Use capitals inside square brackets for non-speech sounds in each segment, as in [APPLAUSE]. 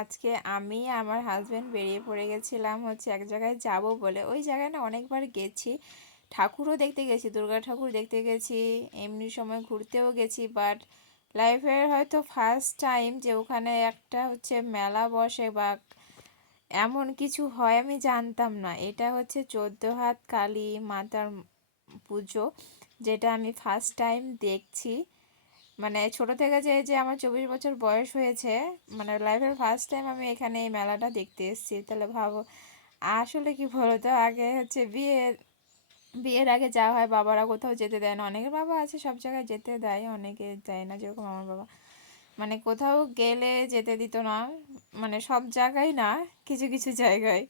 আজকে আমি আমার হাজব্যান্ড বেরিয়ে পড়ে গেছিলাম হচ্ছে এক জায়গায় যাব বলে। ওই জায়গায় না অনেকবার গেছি। ঠাকুরও দেখতে গেছি, দুর্গা ঠাকুর দেখতে গেছি, এমনি সময় ঘুরতেও গেছি বাট লাইফের হয়তো ফার্স্ট টাইম যে ওখানে একটা হচ্ছে মেলা বসে বা এমন কিছু হয় আমি জানতাম না। এটা হচ্ছে চোদ্দ হাত কালী মাতার পুজো, যেটা আমি ফার্স্ট টাইম দেখছি। মানে ছোট থেকে যে যে আমার চব্বিশ বছর বয়স হয়েছে মানে লাইফের ফার্স্ট টাইম আমি এখানে এই মেলাটা দেখতে এসেছি, তাহলে ভাবো, আসলে কি বলতো, আগে হচ্ছে বিয়ে, বিয়ের আগে যা হয় বাবারা কোথাও যেতে দেয় না, অনেকের বাবা আছে সব জায়গায় যেতে দেয়, অনেকে দেয় না যেরকম আমার বাবা মানে কোথাও গেলে যেতে দিত না মানে সব জায়গায় না, কিছু কিছু জায়গায়,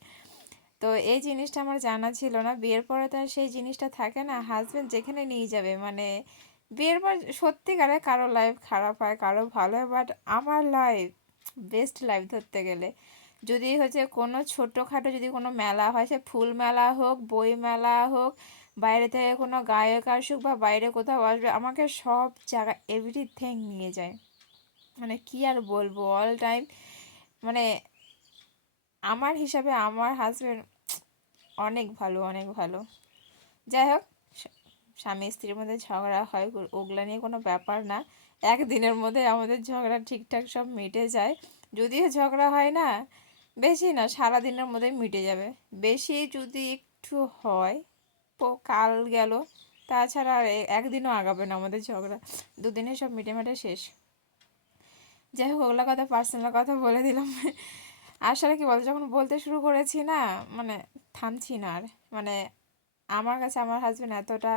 তো এই জিনিসটা আমার জানা ছিল না, বিয়ের পরে তো সেই জিনিসটা থাকে না হাজব্যান্ড যেখানে নিয়ে যাবে মানে বিয়ের পর সত্যিকারে কারও লাইফ খারাপ হয়, কারও ভালো হয় বাট আমার লাইফ বেস্ট লাইফ ধরতে গেলে যদি হচ্ছে কোনো ছোটোখাটো যদি কোনো মেলা হয়, সে ফুল মেলা হোক, বই মেলা হোক, বাইরে থেকে কোনো গায়ক আসুক বা বাইরে কোথাও আসবে, আমাকে সব জায়গা এভরিথিং নিয়ে যায়। মানে কি আর বলব অল টাইম মানে আমার হিসাবে আমার হাজব্যান্ড অনেক ভালো অনেক ভালো। যাই হোক স্বামী স্ত্রীর মধ্যে ঝগড়া হয় ওগুলো নিয়ে কোনো ব্যাপার না। একদিনের মধ্যে আমাদের ঝগড়া ঠিকঠাক সব মিটে যায়। যদিও ঝগড়া হয় না, বেশি না সারা দিনের মধ্যেই মিটে যাবে। বেশি যদি একটু হয় কাল গেল, তাছাড়া আর একদিনও আগাবে না আমাদের ঝগড়া। দুদিনে সব মিটে মেটে শেষ। যাই হোক, ওগুলো কথা পার্সোনাল কথা বলে দিলাম। আসলে কি বলতো যখন বলতে শুরু করেছি না মানে থামছি না আর। মানে আমার কাছে আমার হাজব্যান্ড এতটা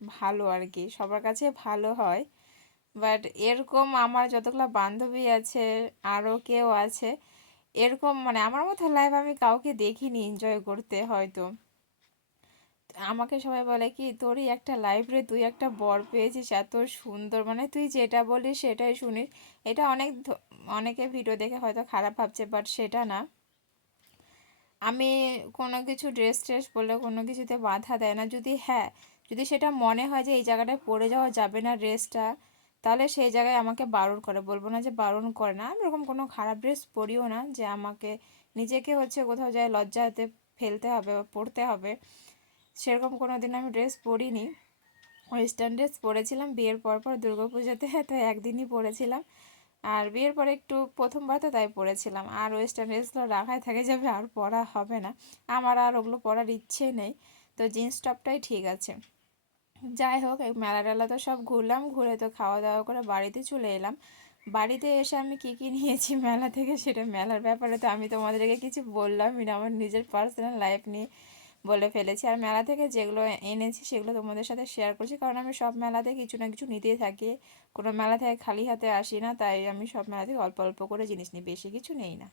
ভালো আর কি সবার কাছে ভালো হয়। বাট এরকম আমার যতগুলো বান্ধবী আছে আরও কেউ আছে, এরকম মানে আমার মতো লাইফ আমি কাউকে দেখিনি এনজয় করতে হয়তো। আমাকে সবাই বলে কি, তোরই একটা লাইফে তুই একটা বর পেয়েছিস, এত সুন্দর। মানে তুই যেটা বলিস সেটাই শুনিস। এটা অনেক অনেকে ভিডিও দেখে হয়তো খারাপ ভাবছে বাট সেটা না। আমি কোনো কিছু ড্রেস ট্রেস বলে কোনো কিছুতে বাধা দেয় না। যদি হ্যাঁ যদি সেটা মনে হয় যে এই জায়গাটায় পড়ে যাওয়া যাবে না ড্রেসটা, তাহলে সেই জায়গায় আমাকে বারণ করে। বলব না যে বারণ করে না। আমি এরকম কোনো খারাপ ড্রেস পরিও না যে আমাকে নিজেকে হচ্ছে কোথাও যায় লজ্জাতে ফেলতে হবে বা পড়তে হবে। সেরকম কোনো দিন আমি ড্রেস পরিনি। ওয়েস্টার্ন ড্রেস পরেছিলাম বিয়ের পর পর পুজোতে [LAUGHS] তো একদিনই পরেছিলাম। আর বিয়ের পরে একটু প্রথমবার তো তাই পরেছিলাম। আর ওয়েস্টার্ন ড্রেসগুলো রাখায় থাকে যাবে, আর পরা হবে না। আমার আর ওগুলো পরার ইচ্ছে নেই। তো জিন্স টপটাই ঠিক আছে। যাই হোক, এই মেলা টেলা তো সব ঘুরলাম, ঘুরে তো খাওয়া দাওয়া করে বাড়িতে চলে এলাম। বাড়িতে এসে আমি কী কী নিয়েছি [LAUGHS] মেলা থেকে সেটা মেলার ব্যাপারে তো আমি তোমাদেরকে কিছু বললাম না, আমার নিজের পার্সোনাল লাইফ নিয়ে বলে ফেলেছি। আর মেলা থেকে যেগুলো এনেছি সেগুলো তোমাদের সাথে শেয়ার করছি, কারণ আমি সব মেলাতে কিছু না কিছু নিতেই থাকি। কোনো মেলা থেকে খালি হাতে আসি না, তাই আমি সব মেলা থেকে অল্প অল্প করে জিনিস নিই, বেশি কিছু নেই না।